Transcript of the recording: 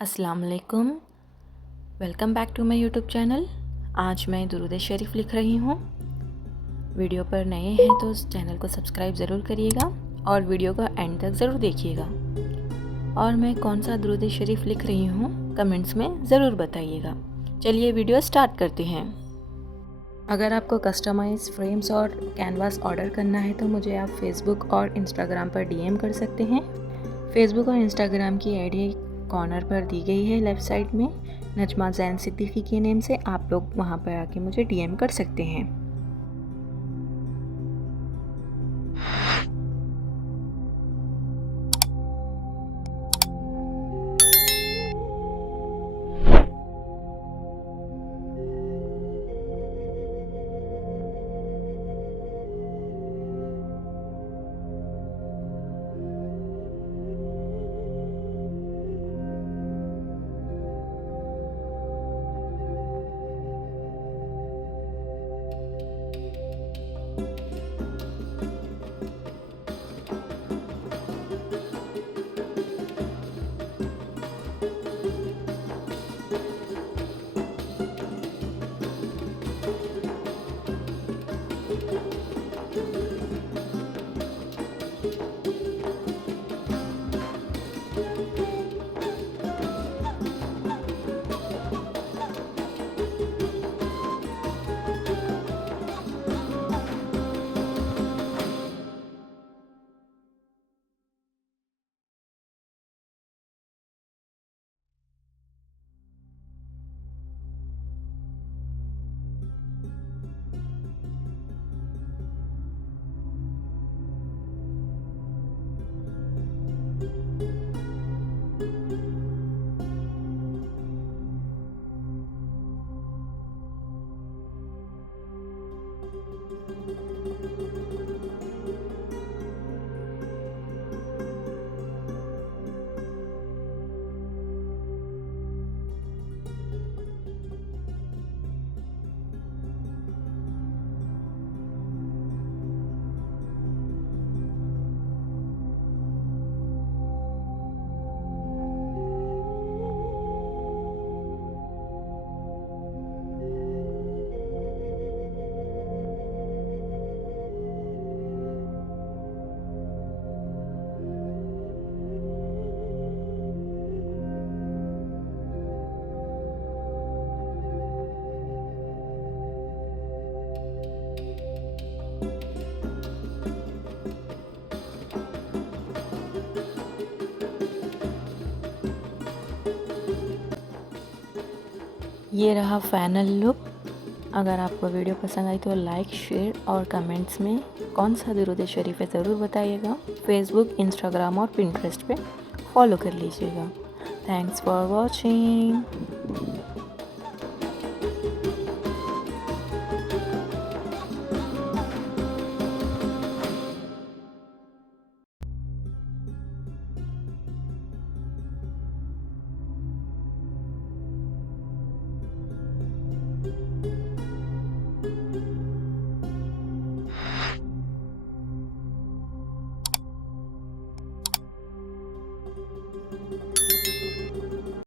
अस्सलामुअलैकुम, welcome back to my YouTube channel. आज मैं दुरूद शरीफ लिख रही हूँ। वीडियो पर नए हैं तो इस चैनल को सब्सक्राइब ज़रूर करिएगा और वीडियो को एंड तक ज़रूर देखिएगा। और मैं कौन सा दुरूद शरीफ लिख रही हूँ कमेंट्स में ज़रूर बताइएगा। चलिए वीडियो स्टार्ट करते हैं। अगर आपको कस्टमाइज फ्रेम्स और कैनवास ऑर्डर करना है तो मुझे आप फेसबुक और इंस्टाग्राम पर डीएम कर सकते हैं। फेसबुक और इंस्टाग्राम की आईडी कॉर्नर पर दी गई है लेफ़्ट साइड में, najmazainsiddiqui के नेम से। आप लोग वहां पर आके मुझे डीएम कर सकते हैं। ये रहा फाइनल लुक। अगर आपको वीडियो पसंद आई तो लाइक, शेयर और कमेंट्स में कौन सा दुरूद शरीफ है ज़रूर बताइएगा। फेसबुक, इंस्टाग्राम और पिंटरेस्ट पे फॉलो कर लीजिएगा। Thanks for watching.